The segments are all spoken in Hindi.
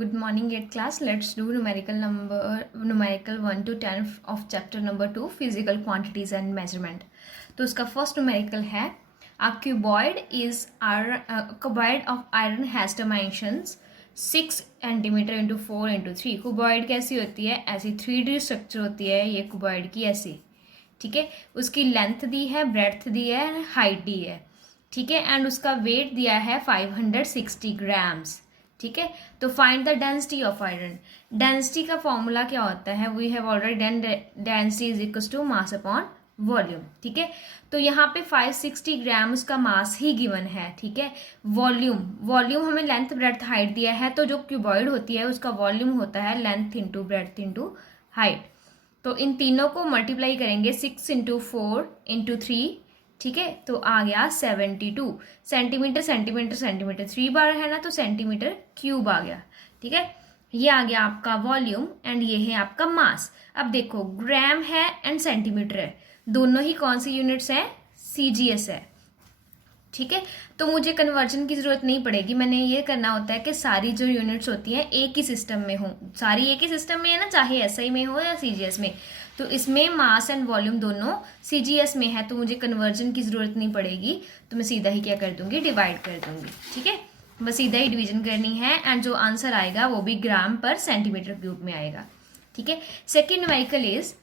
Good morning at class. Let's do numerical 1 to 10 of chapter number 2 physical quantities and measurement. तो उसका फर्स्ट न्यूमेरिकल है a cuboid of iron has dimensions 6 centimeter into 4 into 3. cuboid कैसी होती है? ऐसी 3D स्ट्रक्चर होती है ये cuboid की, ऐसी, ठीक है. उसकी लेंथ दी है, ब्रेड्थ दी है, हाइट दी है, ठीक है. एंड उसका वेट दिया है 560 ग्राम्स, ठीक है. तो find the density of iron. Density का फॉर्मूला क्या होता है? We have already done. Density is equal to mass upon volume, ठीक है. तो यहाँ पे 560 ग्राम उसका मास ही गिवन है, ठीक है. वॉल्यूम हमें लेंथ ब्रेड्थ हाइट दिया है, तो जो क्यूबॉइड होती है उसका वॉल्यूम होता है length into breadth into height. तो इन तीनों को मल्टीप्लाई करेंगे 6 इंटू 4 इंटू 3, ठीक है. तो आ गया 72 सेंटीमीटर. 3 बार है ना, तो सेंटीमीटर क्यूब आ गया, ठीक है. ये आ गया आपका वॉल्यूम एंड ये है आपका मास. अब देखो ग्राम है एंड सेंटीमीटर है, दोनों ही कौन सी यूनिट्स हैं? सीजीएस है, ठीक है. तो मुझे कन्वर्जन की जरूरत नहीं पड़ेगी. मैंने ये करना होता है कि सारी जो यूनिट्स होती हैं एक ही सिस्टम में हो. सारी एक ही सिस्टम में है ना, चाहे एसआई में हो या सीजीएस में. तो इसमें मास एंड वॉल्यूम दोनों सीजीएस में है, तो मुझे कन्वर्जन की जरूरत नहीं पड़ेगी. तो मैं सीधा ही क्या कर दूंगी? डिवाइड कर दूंगी, ठीक है. बस सीधा ही डिवीजन करनी है एंड जो आंसर आएगा वो भी ग्राम पर सेंटीमीटर क्यूब में आएगा, ठीक है. Second numerical is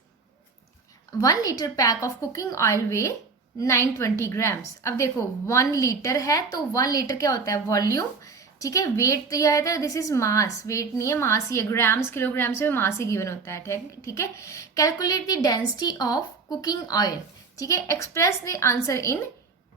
1 litre pack of cooking oil way 920 grams. अब देखो 1 लीटर है, तो 1 लीटर क्या होता है? वॉल्यूम, ठीक है. वेट दिया है, दिस इज मास. वेट नहीं है, मास ही है. ग्राम्स किलोग्राम्स में मास ही गिवन होता है, ठीक है. Calculate the density of cooking oil, ठीक है. Express the answer in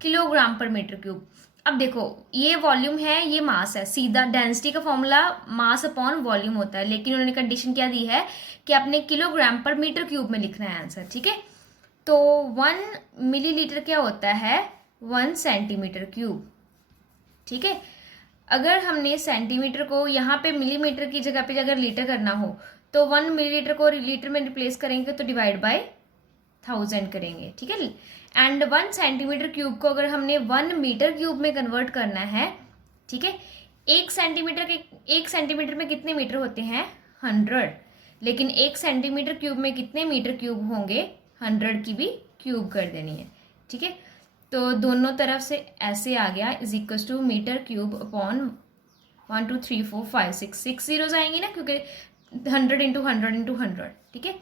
kilogram पर मीटर क्यूब. अब देखो ये वॉल्यूम है, ये मास है. सीधा डेंसिटी का फॉर्मूला मास अपॉन वॉल्यूम होता है, लेकिन उन्होंने कंडीशन क्या दी है कि आपने किलोग्राम पर मीटर क्यूब में लिखना है आंसर, ठीक है. तो 1 मिलीलीटर क्या होता है? 1 सेंटीमीटर क्यूब, ठीक है. अगर हमने सेंटीमीटर को यहाँ पे मिलीमीटर की जगह पे अगर लीटर करना हो, तो 1 मिलीलीटर को लीटर में रिप्लेस करेंगे तो डिवाइड बाय 1000 करेंगे, ठीक है. एंड 1 सेंटीमीटर क्यूब को अगर हमने 1 मीटर क्यूब में कन्वर्ट करना है, ठीक है. 1 सेंटीमीटर में कितने मीटर होते हैं? 100. लेकिन 1 सेंटीमीटर क्यूब में कितने मीटर क्यूब होंगे? 100 की भी क्यूब कर देनी है, ठीक है. तो दोनों तरफ से ऐसे आ गया is equal to metre cube upon 1 2 3 4 5 6 zeros आएंगी ना, क्योंकि 100 इंटू 100 इंटू 100, ठीक है.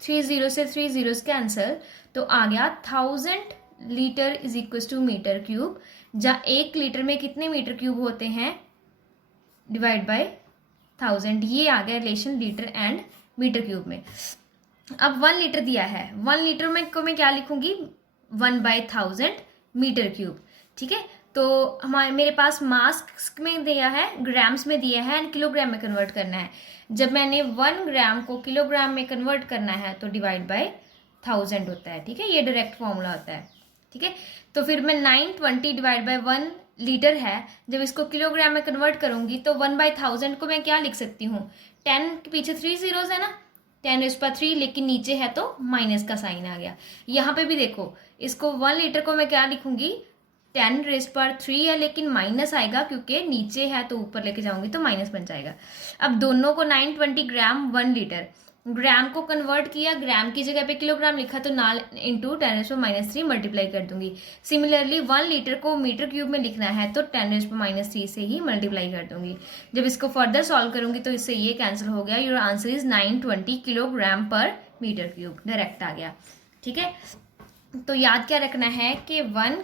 3 जीरो से 3 जीरोज कैंसल, तो आ गया 1000 litre is equal to metre cube. जहाँ 1 लीटर में कितने मीटर क्यूब होते हैं? Divide by 1000. ये आ गया relation litre and metre cube में. अब 1 लीटर दिया है, 1 लीटर में को मैं क्या लिखूंगी? 1/1000 मीटर क्यूब, ठीक है. तो मेरे पास मास में दिया है, ग्राम्स में दिया है एंड किलोग्राम में कन्वर्ट करना है. जब मैंने 1 ग्राम को किलोग्राम में कन्वर्ट करना है तो डिवाइड बाय 1000 होता है, ठीक है. ये डायरेक्ट फॉर्मूला होता है, ठीक है. तो फिर मैं 920 डिवाइड बाय 1 लीटर है, जब इसको किलोग्राम में कन्वर्ट करूंगी तो 1/1000 को मैं क्या लिख सकती हूँ? 10 के पीछे 3 जीरोज है ना, 10⁻3, लेकिन नीचे है तो माइनस का साइन आ गया. यहाँ पे भी देखो, इसको 1 लीटर को मैं क्या लिखूंगी? 10⁻3 है, लेकिन माइनस आएगा क्योंकि नीचे है, तो ऊपर लेके जाऊंगी तो माइनस बन जाएगा. अब दोनों को 920 ग्राम 1 लीटर, ग्राम को कन्वर्ट किया, ग्राम की जगह पे किलोग्राम लिखा, तो नाल इंटू 10⁻³ मल्टीप्लाई कर दूंगी. सिमिलरली 1 लीटर को मीटर क्यूब में लिखना है तो 10⁻³ से ही मल्टीप्लाई कर दूंगी. जब इसको फर्दर सॉल्व करूंगी तो इससे ये कैंसिल हो गया. योर आंसर इज 920 किलोग्राम पर मीटर क्यूब. डायरेक्ट आ गया, ठीक है. तो याद क्या रखना है कि 1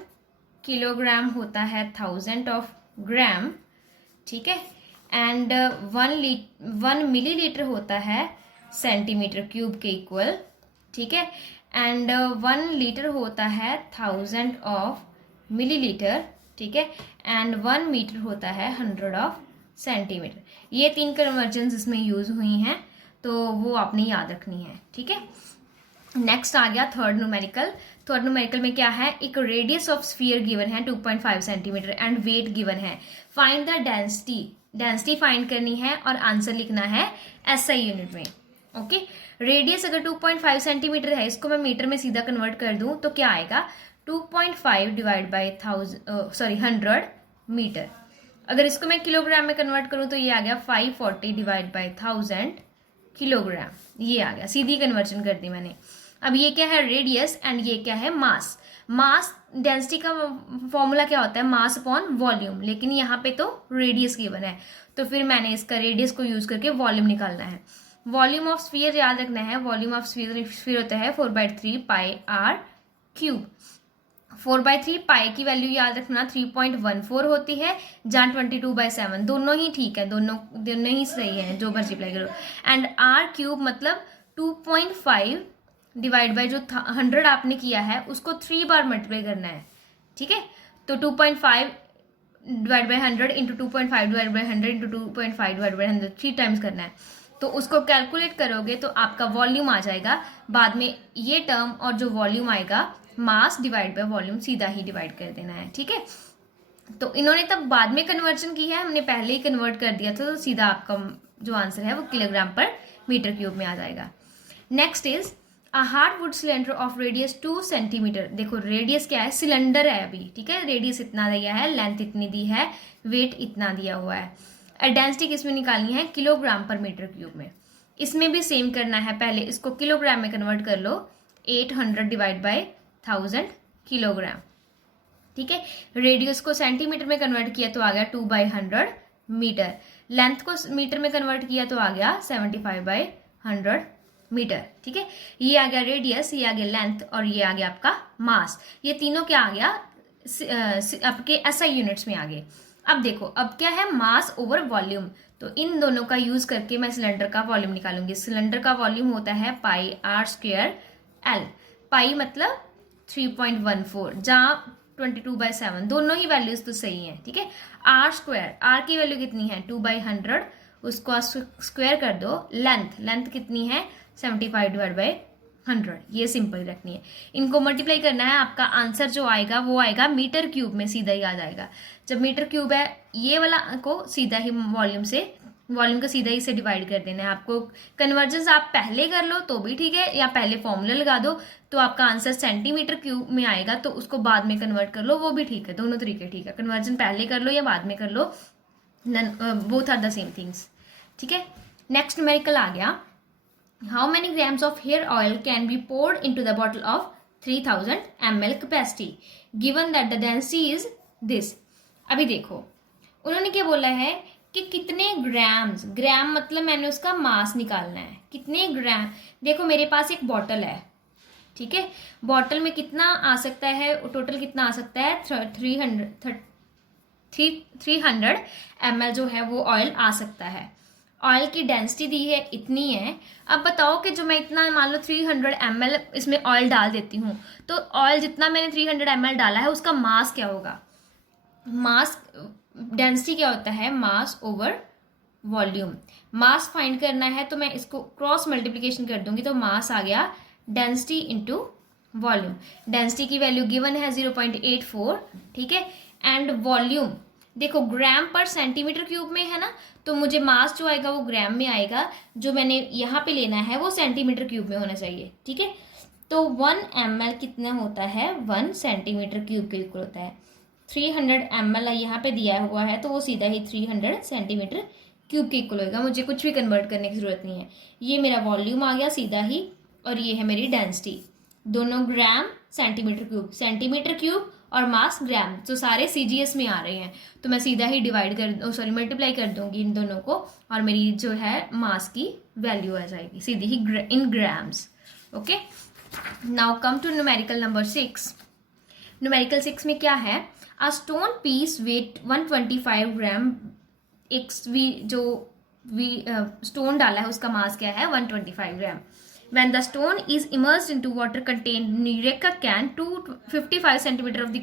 किलोग्राम होता है 1000 ऑफ ग्राम, ठीक है. एंड 1 मिलीलीटर होता है सेंटीमीटर क्यूब के इक्वल, ठीक है. एंड 1 लीटर होता है 1000 ऑफ मिलीलीटर, ठीक है. एंड 1 मीटर होता है 100 ऑफ सेंटीमीटर. ये 3 कन्वर्जन्स इसमें यूज हुई हैं, तो वो आपने याद रखनी है, ठीक है. नेक्स्ट आ गया थर्ड न्यूमेरिकल. थर्ड न्यूमेरिकल में क्या है? एक रेडियस ऑफ स्फीयर गिवन है 2.5 सेंटीमीटर एंड वेट गिवन है. Find the density. Density find करनी है और आंसर लिखना है एसआई यूनिट में, ओके. रेडियस अगर 2.5 सेंटीमीटर है, इसको मैं मीटर में सीधा कन्वर्ट कर दूं तो क्या आएगा? 2.5 डिवाइड बाय 100 मीटर. अगर इसको मैं किलोग्राम में कन्वर्ट करूँ तो ये आ गया 540 डिवाइड बाई 1000 किलोग्राम, ये आ गया, सीधी कन्वर्जन कर दी मैंने। अब ये क्या है, रेडियस, एंड ये क्या है, मास। मास डेंसिटी का फॉर्मूला क्या होता है, मास अपॉन वॉल्यूम, लेकिन यहाँ पे तो रेडियस गिवन है, तो फिर मैंने इसका रेडियस को यूज करके वॉल्यूम निकालना है। वॉल्यूम ऑफ स्फीयर याद रखना है, वॉल्यूम ऑफ स्फीयर होता है 4/3 पाई आर क्यूब। 4/3 पाई की वैल्यू याद रखना 3.14 होती है, जहाँ 22/7 दोनों ही ठीक है, दोनों ही सही है, जो मल्टीप्लाई करो। एंड आर क्यूब मतलब 2.5 डिवाइड बाई जो 100 आपने किया है उसको 3 बार मल्टीप्लाई करना है, ठीक है। तो 2.5 divide by 100 into 2.5 divide by 100 into 2.5 divide by 100 3 times करना है। तो उसको कैलकुलेट करोगे तो आपका वॉल्यूम आ जाएगा, बाद में ये टर्म और जो वॉल्यूम आएगा मास डिवाइड बाय वॉल्यूम सीधा ही डिवाइड कर देना है, ठीक है। तो इन्होंने तब बाद में कन्वर्जन की है, हमने पहले ही कन्वर्ट कर दिया था, तो सीधा आपका जो आंसर है वो किलोग्राम पर मीटर क्यूब में आ जाएगा। Next is a hardwood cylinder of radius 2 centimetre. देखो रेडियस क्या है, सिलेंडर है अभी, ठीक है, रेडियस इतना दिया है, लेंथ इतनी दी है, वेट इतना दिया हुआ है। डेंसिटी किसमें निकालनी है, किलोग्राम पर मीटर क्यूब में। इसमें भी सेम करना है, पहले इसको किलोग्राम में कन्वर्ट कर लो, 800 डिवाइड बाई 1000 किलोग्राम, ठीक है। रेडियस को सेंटीमीटर में कन्वर्ट किया तो आ गया 2/100 मीटर। लेंथ को मीटर में कन्वर्ट किया तो आ गया 75/100 मीटर, ठीक है। ये आ गया रेडियस, ये आ गया लेंथ, और ये आ गया आपका मास। ये तीनों क्या आ गया, आपके एसआई यूनिट्स में आ गए। अब देखो, अब क्या है, मास ओवर वॉल्यूम, तो इन दोनों का यूज करके मैं सिलेंडर का वॉल्यूम निकालूंगी। सिलेंडर का वॉल्यूम होता है पाई आर स्क्वायर एल। पाई मतलब 3.14, जहाँ 22/7 दोनों ही वैल्यूज तो सही हैं, ठीक है। आर स्क्वायर, आर की वैल्यू कितनी है 2/100, उसको स्क्वायर कर दो। लेंथ कितनी है 75 डिवाइड बाई 100, ये सिंपल रखनी है। इनको मल्टीप्लाई करना है, आपका आंसर जो आएगा वो आएगा मीटर क्यूब में, सीधा ही आ जाएगा। जब मीटर क्यूब है, ये वाला को सीधा ही वॉल्यूम को सीधा ही से डिवाइड कर देना है। आपको कन्वर्जेंस आप पहले कर लो तो भी ठीक है, या पहले फॉर्मूला लगा दो तो आपका आंसर सेंटीमीटर क्यूब में आएगा, तो उसको बाद में कन्वर्ट कर लो, वो भी ठीक है, दोनों तरीके ठीक है। कन्वर्जन पहले कर लो या बाद में कर लो, both are the same things, ठीक है। नेक्स्ट न्यूमेरिकल आ गया, how many grams of hair oil can be poured into the bottle of 3000 ml capacity given that the density is this. अभी देखो उन्होंने क्या बोला है कि कितने ग्राम्स, ग्राम मतलब मैंने उसका मास निकालना है, कितने ग्राम। देखो मेरे पास एक बॉटल है, ठीक है, बॉटल में कितना आ सकता है, टोटल कितना आ सकता है 300 ml जो है वो ऑयल आ सकता है। ऑयल की डेंसिटी दी है इतनी है। अब बताओ कि जो मैं इतना मान लो 300 ml इसमें ऑयल डाल देती हूँ, तो ऑयल जितना मैंने 300 ml डाला है उसका मास क्या होगा। मास डेंसिटी क्या होता है, मास ओवर वॉल्यूम। मास फाइंड करना है तो मैं इसको क्रॉस मल्टीप्लिकेशन कर दूंगी, तो मास आ गया डेंसिटी इंटू वॉल्यूम। डेंसिटी की वैल्यू गिवन है 0.84, ठीक है। एंड वॉल्यूम देखो ग्राम पर सेंटीमीटर क्यूब में है ना, तो मुझे मास जो आएगा वो ग्राम में आएगा, जो मैंने यहाँ पे लेना है वो सेंटीमीटर क्यूब में होना चाहिए, ठीक है। तो 1 ml कितना होता है, 1 सेंटीमीटर क्यूब के इक्वल होता है। 300 ml यहाँ पे दिया हुआ है तो वो सीधा ही 300 सेंटीमीटर क्यूब के इक्वल होगा, मुझे कुछ भी कन्वर्ट करने की जरूरत नहीं है। ये मेरा वॉल्यूम आ गया सीधा ही, और ये है मेरी डेंसिटी, दोनों ग्राम सेंटीमीटर क्यूब और मास ग्राम, तो सारे सीजीएस में आ रहे हैं, तो मैं सीधा ही मल्टीप्लाई कर दूंगी इन दोनों को, और मेरी जो है मास की वैल्यू आ जाएगी सीधी ही in grams. Okay, now come to numerical number 6। Numerical 6 में क्या है, a stone piece weight 125 gram. एक जो स्टोन डाला है उसका मास क्या है 125 ग्राम। When the stone is immersed into water contained Eureka can, 255 centimeter of the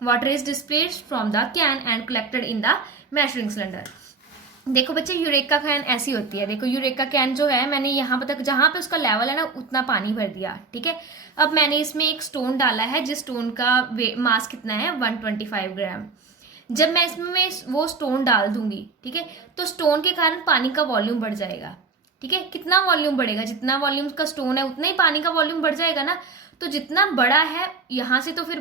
water is displaced from the can and collected in the measuring cylinder. देखो बच्चे यूरेका कैन ऐसी होती है, देखो यूरेका कैन जो है मैंने यहाँ पर तक जहाँ पे उसका लेवल है ना उतना पानी भर दिया, ठीक है। अब मैंने इसमें एक स्टोन डाला है जिस स्टोन का मास कितना है 125 ग्राम। जब मैं इसमें वो स्टोन डाल दूंगी, ठीक है, तो स्टोन के कारण पानी का वॉल्यूम बढ़ जाएगा, ठीक है। कितना वॉल्यूम बढ़ेगा, जितना वॉल्यूम का स्टोन है उतना ही पानी का वॉल्यूम बढ़ जाएगा ना। तो जितना बड़ा है यहाँ से तो फिर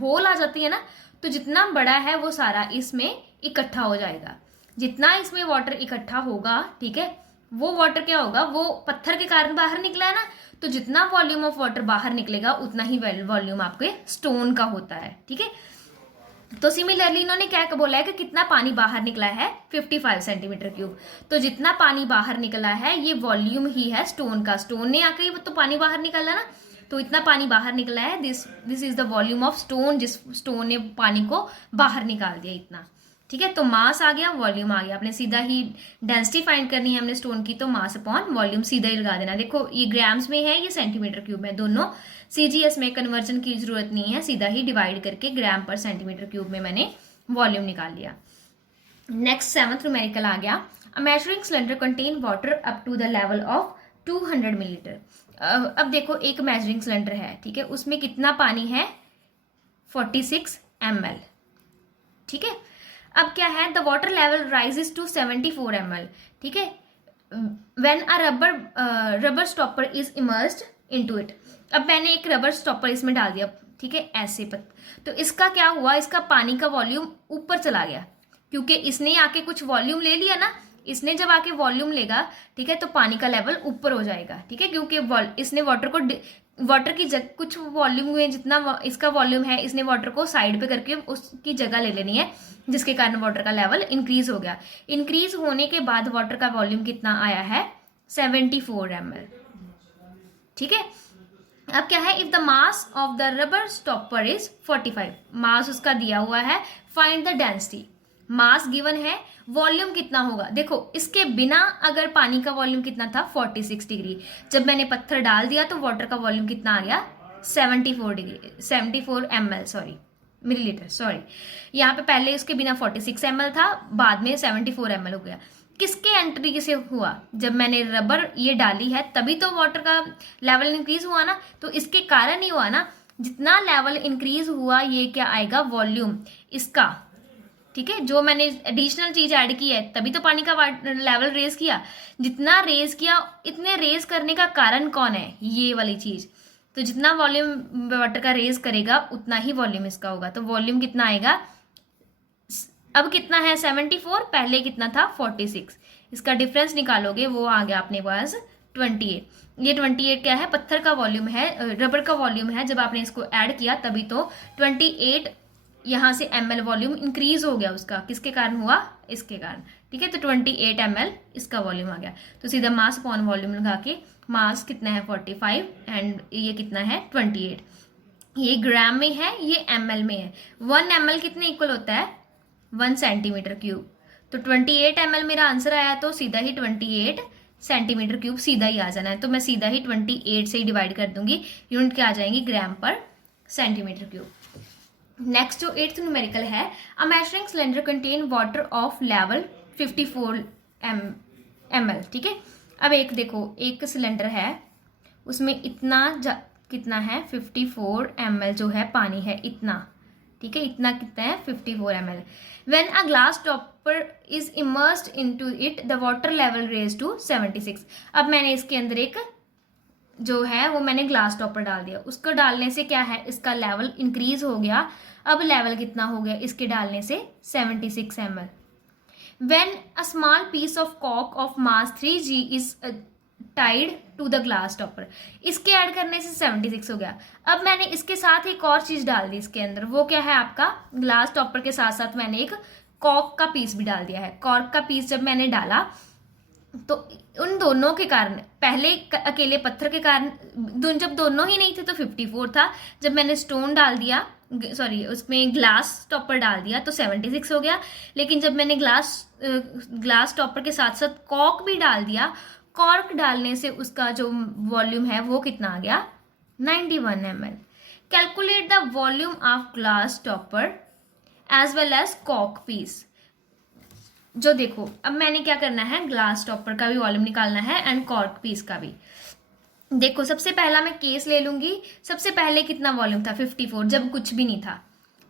होल आ जाती है ना, तो जितना बड़ा है वो सारा इसमें इकट्ठा हो जाएगा। जितना इसमें वाटर इकट्ठा होगा, ठीक है, वो वाटर क्या होगा, वो पत्थर के कारण बाहर निकला है ना, तो जितना वॉल्यूम ऑफ वाटर बाहर निकलेगा उतना ही वॉल्यूम आपके स्टोन का होता है। ठीक है, तो सिमिलरली इन्होंने क्या बोला है कि कितना पानी बाहर निकला है, 55 सेंटीमीटर क्यूब। तो जितना पानी बाहर निकला है ये वॉल्यूम ही है स्टोन का। स्टोन ने आके तो पानी बाहर निकाला ना, तो इतना पानी बाहर निकला है, this is the volume of stone, जिस स्टोन ने पानी को बाहर निकाल दिया इतना। ठीक है, तो मास आ गया, वॉल्यूम आ गया। आपने सीधा ही डेंसिटी फाइंड करनी है हमने स्टोन की, तो मास अपॉन वॉल्यूम सीधा ही लगा देना। देखो ये ग्राम्स में है, ये सेंटीमीटर क्यूब में, दोनों सीजीएस में कन्वर्जन की जरूरत नहीं है, सीधा ही डिवाइड करके ग्राम पर सेंटीमीटर क्यूब में मैंने वॉल्यूम निकाल लिया। नेक्स्ट 7th न्यूमेरिकल आ गया, a measuring cylinder contain water up to the level of 200 millilitre. अब देखो एक मेजरिंग सिलेंडर है, ठीक है, उसमें कितना पानी है, 46 ml। ठीक है, अब क्या है, the water level rises to 74 ml। ठीक है, when a rubber stopper is immersed into it. अब मैंने एक रबर स्टॉपर इसमें डाल दिया, ठीक है, ऐसे तो इसका क्या हुआ, इसका पानी का वॉल्यूम ऊपर चला गया, क्योंकि इसने आके कुछ वॉल्यूम ले लिया ना, इसने जब आके वॉल्यूम लेगा, ठीक है, तो पानी का लेवल ऊपर हो जाएगा। ठीक है, क्योंकि इसने वाटर की कुछ वॉल्यूम में जितना इसका वॉल्यूम है, इसने वाटर को साइड पे करके उसकी जगह ले लेनी है, जिसके कारण वाटर का लेवल इंक्रीज हो गया। इंक्रीज होने के बाद वाटर का वॉल्यूम कितना आया है, 74 ml। ठीक है, अब क्या है, if the mass of the rubber stopper is 45, मास उसका दिया हुआ है, find the density. Mass given है, वॉल्यूम कितना होगा, देखो इसके बिना अगर पानी का वॉल्यूम कितना था, 46 डिग्री, जब मैंने पत्थर डाल दिया तो वाटर का वॉल्यूम कितना आ गया, 74 ml, सॉरी मिलीलीटर, सॉरी, यहाँ पे पहले उसके बिना 46 ml था, बाद में 74 ml हो गया। किसके एंट्री से हुआ, जब मैंने रबर ये डाली है तभी तो वाटर का लेवल इंक्रीज हुआ ना, तो इसके कारण ही हुआ ना। जितना लेवल इंक्रीज हुआ ये क्या आएगा, वॉल्यूम इसका। ठीक है, जो मैंने एडिशनल चीज ऐड की है तभी तो पानी का लेवल रेज किया, जितना रेज किया इतने रेज करने का कारण कौन है, ये वाली चीज। तो जितना वॉल्यूम वाटर का रेज करेगा उतना ही वॉल्यूम इसका होगा। तो वॉल्यूम कितना आएगा, अब कितना है 74, पहले कितना था 46, इसका डिफरेंस निकालोगे वो आ गया अपने पास 28। ये 28 क्या है, पत्थर का वॉल्यूम है, रबर का वॉल्यूम है, जब आपने इसको ऐड किया तभी तो 28 यहाँ से ml वॉल्यूम इंक्रीज हो गया उसका, किसके कारण हुआ, इसके कारण। ठीक है, तो 28 ml इसका वॉल्यूम आ गया। तो सीधा मास अपॉन वॉल्यूम लगा के, मास कितना है 45 एंड ये कितना है 28, ये ग्राम में है, ये ml में है। 1 ml कितने इक्वल होता है, 1 सेंटीमीटर क्यूब। तो 28 ml मेरा आंसर आया, तो सीधा ही 28 सेंटीमीटर क्यूब सीधा ही आ जाना है। तो मैं सीधा ही 28 से ही डिवाइड कर दूंगी, यूनिट क्या आ जाएंगी, ग्राम पर सेंटीमीटर क्यूब। नेक्स्ट जो 8th न्यूमेरिकल है, अ measuring cylinder contain water of level 54 ml। ठीक है, अब एक देखो एक सिलेंडर है, उसमें इतना कितना है 54 ml जो है पानी है इतना। ठीक है, इतना कितना है 54 ml। When a glass stopper is immersed into it the water level raise to 76। अब मैंने इसके अंदर एक जो है वो मैंने ग्लास टॉपर डाल दिया, उसको डालने से क्या है, इसका लेवल इंक्रीज हो गया। अब लेवल कितना हो गया इसके डालने से, 76 ml। When a small piece of कॉक of mass 3g is tied to the glass stopper, इसके ऐड करने से 76 हो गया। अब मैंने इसके साथ एक और चीज डाल दी इसके अंदर, वो क्या है आपका ग्लास टॉपर के साथ साथ मैंने एक कॉक का पीस भी डाल दिया है। कॉर्क का पीस जब मैंने डाला तो उन दोनों के कारण, पहले अकेले पत्थर के कारण जब दोनों ही नहीं थे तो 54 था, जब मैंने स्टोन डाल दिया, सॉरी उसमें ग्लास टॉपर डाल दिया तो 76 हो गया। लेकिन जब मैंने ग्लास टॉपर के साथ साथ कॉर्क भी डाल दिया, कॉर्क डालने से उसका जो वॉल्यूम है वो कितना आ गया, 91 ml। Calculate the volume of glass stopper as well as cork piece. जो देखो अब मैंने क्या करना है, ग्लास टॉपर का भी वॉल्यूम निकालना है एंड कॉर्क पीस का भी। देखो सबसे पहला मैं केस ले लूंगी, सबसे पहले कितना वॉल्यूम था 54, जब कुछ भी नहीं था।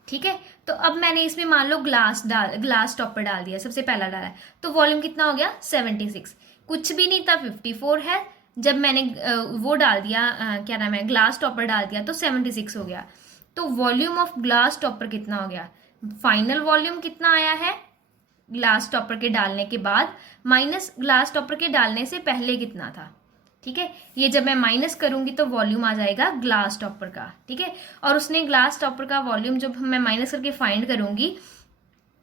ठीक है, तो अब मैंने इसमें मान लो ग्लास टॉपर डाल दिया, सबसे पहला डाला, तो वॉल्यूम कितना हो गया 76। कुछ भी नहीं था 54 है, जब मैंने वो डाल दिया क्या नाम है ग्लास टॉपर डाल दिया तो 76 हो गया। तो वॉल्यूम ऑफ ग्लास टॉपर कितना हो गया, फाइनल वॉल्यूम कितना आया है ग्लास टॉपर के डालने के बाद माइनस ग्लास टॉपर के डालने से पहले कितना था। ठीक है, ये जब मैं माइनस करूंगी तो वॉल्यूम आ जाएगा ग्लास टॉपर का। ठीक है, और उसने ग्लास टॉपर का वॉल्यूम जब मैं माइनस करके फाइंड करूंगी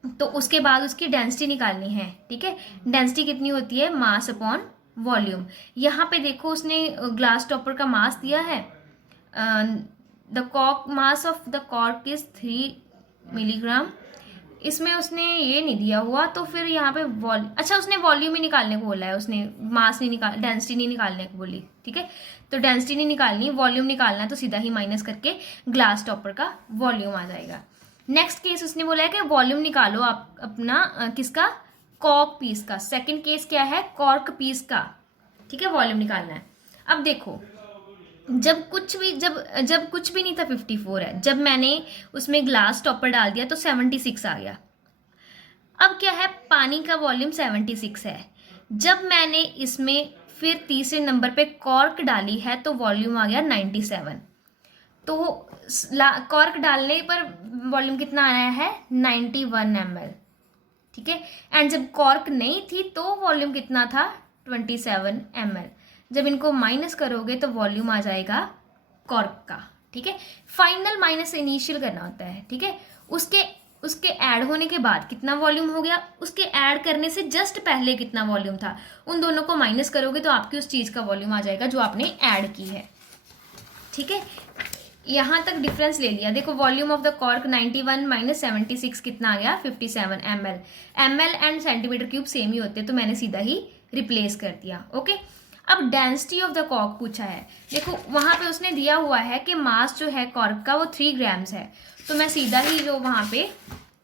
तो उसके बाद उसकी डेंसिटी निकालनी है। ठीक है, डेंसिटी कितनी होती है, मास अपॉन वॉल्यूम। यहाँ पे देखो उसने ग्लास टॉपर का मास दिया है, the cork mass of the cork is 3 milligram. इसमें उसने ये नहीं दिया हुआ, तो फिर यहाँ पे अच्छा उसने वॉल्यूम ही निकालने को बोला है, उसने मास नहीं निकाल डेंसिटी नहीं निकालने को बोली। ठीक है, तो डेंसिटी नहीं निकालनी, वॉल्यूम निकालना है, तो सीधा ही माइनस करके ग्लास टॉपर का वॉल्यूम आ जाएगा। नेक्स्ट केस उसने बोला है कि वॉल्यूम निकालो आप अपना किसका, कॉर्क पीस का। सेकंड केस क्या है, कॉर्क पीस का। ठीक है, वॉल्यूम निकालना है। अब देखो जब कुछ भी नहीं था 54 है, जब मैंने उसमें ग्लास टॉपर डाल दिया तो 76 आ गया। अब क्या है, पानी का वॉल्यूम 76 है। जब मैंने इसमें फिर तीसरे नंबर पे कॉर्क डाली है तो वॉल्यूम आ गया 97। तो कॉर्क डालने पर वॉल्यूम कितना आया है, 91 ml। ठीक है, एंड जब कॉर्क नहीं थी तो वॉल्यूम कितना था, 27 ml। जब इनको माइनस करोगे तो वॉल्यूम आ जाएगा कॉर्क का। ठीक है, फाइनल माइनस इनिशियल करना होता है। ठीक है, उसके ऐड होने के बाद कितना वॉल्यूम हो गया, उसके ऐड करने से जस्ट पहले कितना वॉल्यूम था, उन दोनों को माइनस करोगे तो आपकी उस चीज का वॉल्यूम आ जाएगा जो आपने ऐड की है। ठीक है, यहां तक डिफरेंस ले लिया। देखो volume of the cork 91 minus 76 कितना आ गया, 57 ml। ml and centimetre cube same ही होते हैं, तो मैंने सीधा ही रिप्लेस कर दिया। ओके, अब डेंसिटी ऑफ द कॉर्क पूछा है। देखो वहां पे उसने दिया हुआ है कि मास जो है कॉर्क का वो 3 ग्राम्स है, तो मैं सीधा ही जो वहां पे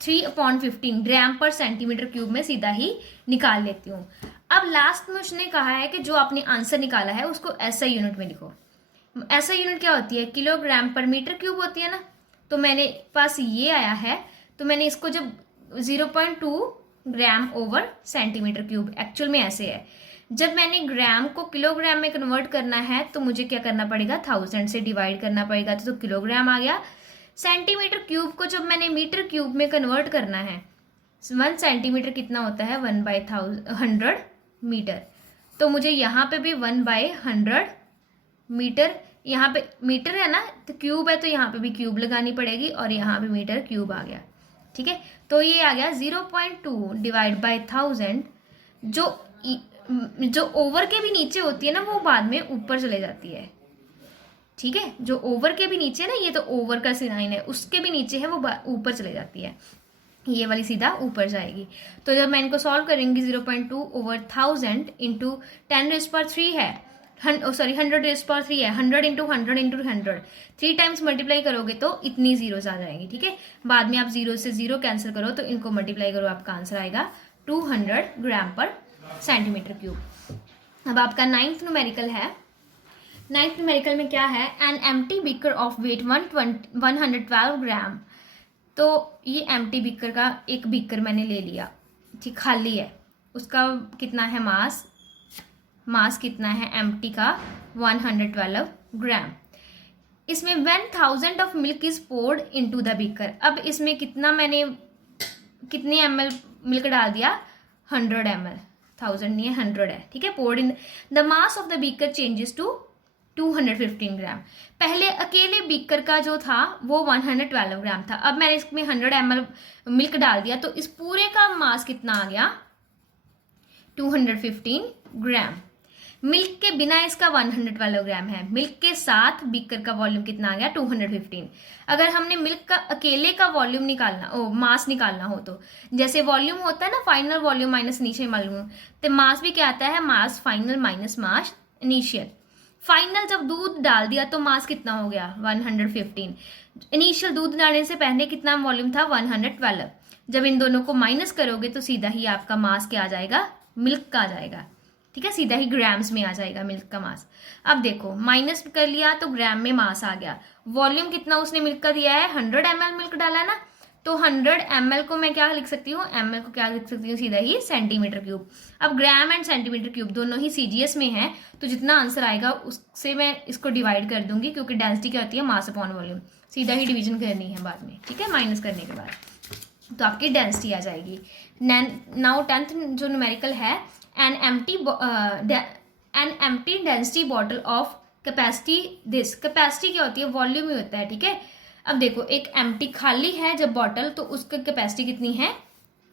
3/15 ग्राम पर सेंटीमीटर क्यूब में सीधा ही निकाल लेती हूँ। अब लास्ट में उसने कहा है कि जो आपने आंसर निकाला है उसको ऐसा यूनिट में लिखो। ऐसा यूनिट क्या होती है, किलोग्राम पर मीटर क्यूब होती है ना। तो मैंने पास ये आया है, तो मैंने इसको जब 0.2 ग्राम ओवर सेंटीमीटर क्यूब, एक्चुअल में ऐसे है। जब मैंने ग्राम को किलोग्राम में कन्वर्ट करना है तो मुझे क्या करना पड़ेगा, 1000 से डिवाइड करना पड़ेगा, तो किलोग्राम आ गया। सेंटीमीटर क्यूब को जब मैंने मीटर क्यूब में कन्वर्ट करना है, 1 सेंटीमीटर कितना होता है, 1/100 मीटर। तो मुझे यहाँ पे भी 1/100 मीटर, यहाँ पे मीटर है ना तो क्यूब है, तो यहाँ पे भी क्यूब लगानी पड़ेगी, और यहाँ पे मीटर क्यूब आ गया। ठीक है, तो ये आ गया 0.2 डिवाइड बाई 1000। जो ओवर के भी नीचे होती है ना वो बाद में ऊपर चले जाती है। ठीक है, जो ओवर के भी नीचे ना, ये तो ओवर का साइन है, उसके भी नीचे है वो ऊपर चले जाती है, ये वाली सीधा ऊपर जाएगी। तो जब मैं इनको सॉल्व करेंगी 0.2 ओवर 1000 इंटू 10⁻³ है, 100⁻³ है, 100 इंटू 100 इंटू 100, 3 टाइम्स मल्टीप्लाई करोगे तो इतनी जीरोस आ जाएंगी। ठीक है, बाद में आप 0 से 0 कैंसिल करो तो इनको मल्टीप्लाई करो, आपका आंसर आएगा 200 ग्राम पर सेंटीमीटर क्यूब। अब आपका 9th न्यूमेरिकल है। 9th न्यूमेरिकल में क्या है, an empty beaker of weight 112 gram. तो ये एम्प्टी बीकर का एक बीकर मैंने ले लिया, ठीक खाली है, उसका कितना है मास कितना है एम्प्टी का, 112 ग्राम। इसमें 1000 of milk is poured into the beaker. अब इसमें कितने ml मिल्क डाल दिया, 100 ml, 1000 नहीं है 100 है। ठीक है, poured in the mass of the beaker changes to 215 gram. पहले अकेले बीकर का जो था वो 112 ग्राम था, अब मैंने इसमें 100 ml मिल्क डाल दिया, तो इस पूरे का मास कितना आ गया, 215 ग्राम। मिल्क के बिना इसका 112 ग्राम है, मिल्क के साथ बीकर का वॉल्यूम कितना आ गया, 215। अगर हमने मिल्क का अकेले का वॉल्यूम मास निकालना हो, तो जैसे वॉल्यूम होता है ना, final volume minus initial volume, तो मास भी क्या आता है, mass final minus mass initial. Final जब दूध डाल दिया तो मास कितना हो गया, 115। इनिशियल दूध डालने से पहले कितना वॉल्यूम था, 112। जब इन दोनों को माइनस करोगे तो सीधा ही आपका मास क्या आ जाएगा, मिल्क का आ जाएगा। ठीक है, सीधा ही ग्राम्स में आ जाएगा मिल्क का मास। अब देखो माइनस कर लिया तो ग्राम में मास आ गया। वॉल्यूम कितना उसने मिल्क का दिया है, 100 ml मिल्क डाला है ना, तो 100 ml को मैं क्या लिख सकती हूँ, ml को क्या लिख सकती हूँ, सीधा ही सेंटीमीटर क्यूब। अब ग्राम एंड सेंटीमीटर क्यूब दोनों ही CGS में है, तो जितना आंसर आएगा उससे मैं इसको डिवाइड कर दूंगी, क्योंकि डेंसिटी क्या होती है, मास अपॉन वॉल्यूम। सीधा ही डिवीजन करनी है बाद में, ठीक है, माइनस करने के बाद तो आपकी डेंसिटी आ जाएगी। नाउ 10th जो न्यूमेरिकल है, an empty density bottle of capacity this. Capacity क्या होती है, वॉल्यूम ही होता है, ठीक है। अब देखो एक एम्प्टी खाली है जब बॉटल, तो उसका कैपेसिटी कितनी है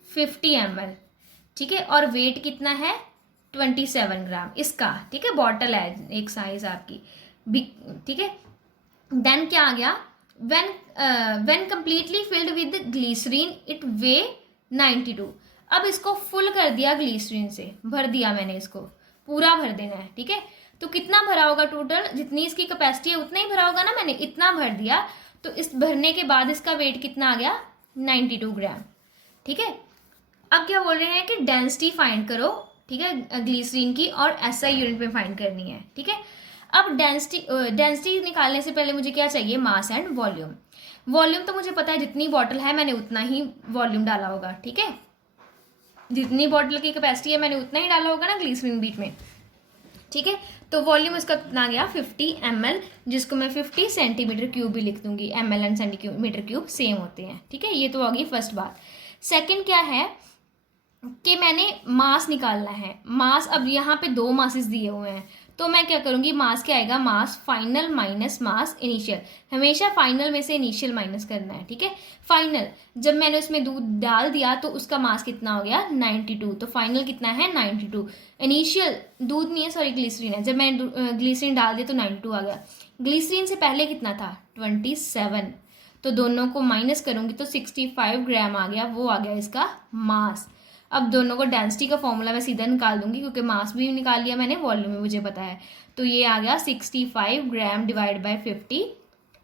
50 ml, ठीक है, और वेट कितना है 27 ग्राम इसका, ठीक है, बॉटल है एक साइज आपकी, ठीक है। देन क्या आ गया, when completely filled with glycerin it weigh 92। अब इसको फुल कर दिया ग्लिसरीन से, भर दिया मैंने, इसको पूरा भर देना है, ठीक है। तो कितना भरा होगा टोटल, जितनी इसकी कैपेसिटी है उतना ही भरा होगा ना, मैंने इतना भर दिया। तो इस भरने के बाद इसका वेट कितना आ गया 92 ग्राम, ठीक है। अब क्या बोल रहे हैं कि डेंसिटी फाइंड करो, ठीक है, ग्लिसरीन की, और एसआई यूनिट में फाइंड करनी है, ठीक है। अब डेंसिटी निकालने से पहले मुझे क्या चाहिए, मास एंड वॉल्यूम। वॉल्यूम तो मुझे पता है, जितनी बॉटल है मैंने उतना ही वॉल्यूम डाला होगा, ठीक है, जितनी बॉटल की कैपेसिटी है मैंने उतना ही डाला होगा ना ग्लिसरीन बीच में, ठीक है। तो वॉल्यूम इसका कितना गया 50 ml, जिसको मैं 50 सेंटीमीटर क्यूब भी लिख दूंगी, ml and centimetre cube same होते हैं, ठीक है। ये तो होगी फर्स्ट बात। सेकंड क्या है कि मैंने मास निकालना है। मास, अब यहाँ पे 2 मासेस दिए हुए हैं, तो मैं क्या करूँगी, मास क्या आएगा, मास फाइनल माइनस मास इनिशियल, हमेशा फाइनल में से इनिशियल माइनस करना है, ठीक है। फाइनल, जब मैंने उसमें दूध डाल दिया तो उसका मास कितना हो गया 92, तो फाइनल कितना है 92। इनिशियल दूध नहीं है, सॉरी ग्लिसरीन है, जब मैंने ग्लिसरीन डाल दिया तो 92 आ गया। ग्लिसरीन से पहले कितना था 27, तो दोनों को माइनस करूँगी तो 65 ग्राम आ गया, वो आ गया इसका मास। अब दोनों को डेंसिटी का फॉर्मूला मैं सीधा निकाल दूंगी, क्योंकि मास भी निकाल लिया मैंने, वॉल्यूम भी मुझे पता है। तो ये आ गया 65 ग्राम डिवाइड बाय 50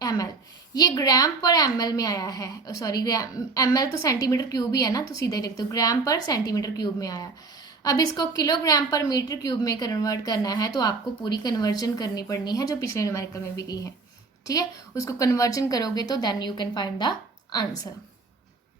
ml। ये ग्राम पर ml में आया है, सॉरी ग्राम, ml तो सेंटीमीटर क्यूब ही है ना, तो सीधे लिख दो, ग्राम पर सेंटीमीटर क्यूब में आया। अब इसको किलोग्राम पर मीटर क्यूब में कन्वर्ट करना है, तो आपको पूरी कन्वर्जन करनी पड़नी है, जो पिछले न्यूमेरिकल में भी की है, ठीक है। उसको कन्वर्जन करोगे तो then you can find the answer.